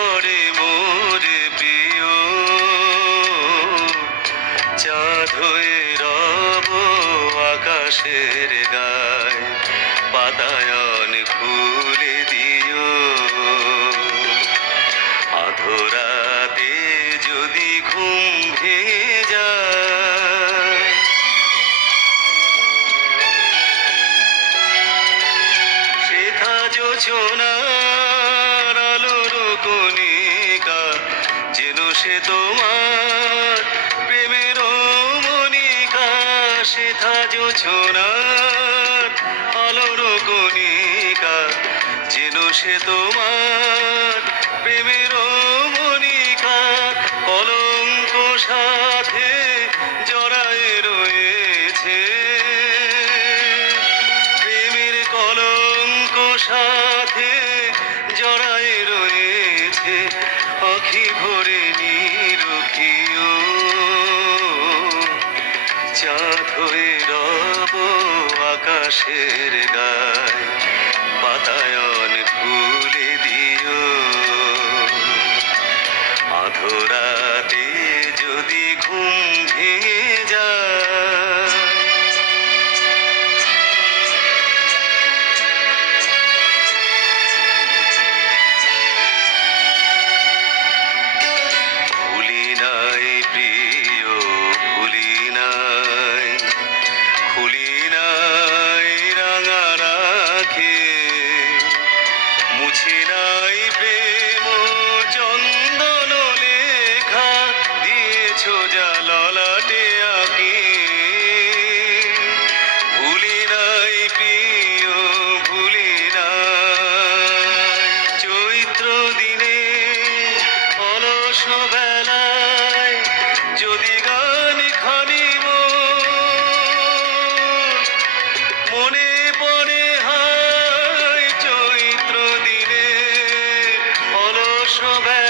পড়ে মোরে প্রিয়, চাঁদ হয়ে রব আকাশের গায়, বাতায়ন খুলে দিও। আধরাতে যদি ঘুম ভেঙে যায়, সেথা জোছনার আলোর কণিকা, যেন সে তোমার প্রেমের মনিকা। সেথা জোছনার আলোর কণিকা, যেন সে তোমার প্রেমের মনিকা। কলঙ্ক সাথে জড়ায় রয়েছে, প্রেমের কলঙ্ক সাথে জড়ায় রয়েছে। আখি ভরে নিরখিও, চাঁদ হয়ে রব আকাশের গায়, বাতায়ন খুলে দিও। আধরাতে যদি ঘুম ভেঙে যায়, ভুলি নাই প্রিয়, ভুলি নাই, খুলি নাই রাঙা রাখে, মুছি নাই প্রেম চন্দন লেখা, দিয়েছ যা ললাটে আঁকি। ভুলি নাই প্রিয়, ভুলি নাই, চৈত্র দিনে অলস বেলায় যদি গান খানি মনে পড়ে হায়, চৈত্র দিনে অলস বেলায়